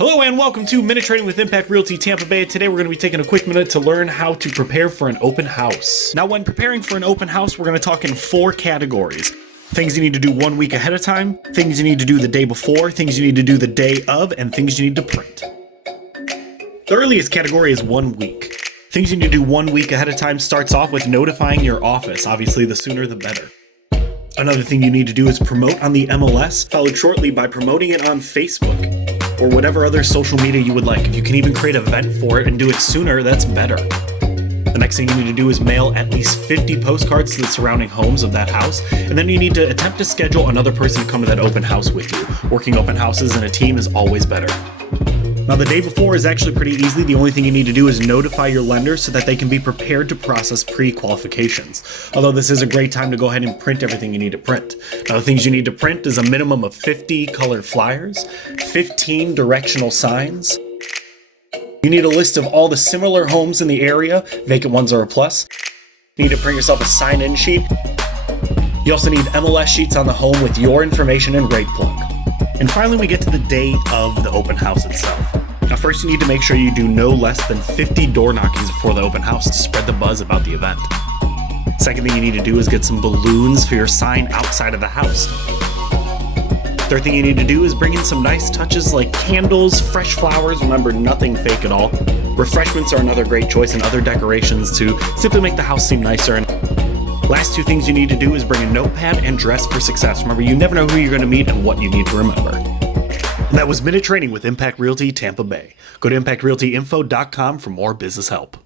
Hello and welcome to Minute Trading with Impact Realty Tampa Bay. Today we're going to be taking a quick minute to learn how to prepare for an open house. Now, when preparing for an open house, we're going to talk in 4 categories. Things you need to do 1 week ahead of time, things you need to do the day before, things you need to do the day of, and things you need to print. The earliest category is 1 week. Things you need to do 1 week ahead of time starts off with notifying your office. Obviously, the sooner the better. Another thing you need to do is promote on the MLS, followed shortly by promoting it on Facebook, or whatever other social media you would like. If you can even create an event for it and do it sooner, that's better. The next thing you need to do is mail at least 50 postcards to the surrounding homes of that house, and then you need to attempt to schedule another person to come to that open house with you. Working open houses in a team is always better. Now, the day before is actually pretty easy. The only thing you need to do is notify your lenders so that they can be prepared to process pre-qualifications. Although this is a great time to go ahead and print everything you need to print. Now, the things you need to print is a minimum of 50 color flyers, 15 directional signs. You need a list of all the similar homes in the area. Vacant ones are a plus. You need to print yourself a sign-in sheet. You also need MLS sheets on the home with your information and rate plug. And finally, we get to the day of the open house itself. Now, first you need to make sure you do no less than 50 door knockings before the open house to spread the buzz about the event. Second thing you need to do is get some balloons for your sign outside of the house. Third thing you need to do is bring in some nice touches like candles, fresh flowers, remember nothing fake at all. Refreshments are another great choice, and other decorations to simply make the house seem nicer. And last 2 things you need to do is bring a notepad and dress for success. Remember, you never know who you're going to meet and what you need to remember. And that was Minute Trading with Impact Realty Tampa Bay. Go to impactrealtyinfo.com for more business help.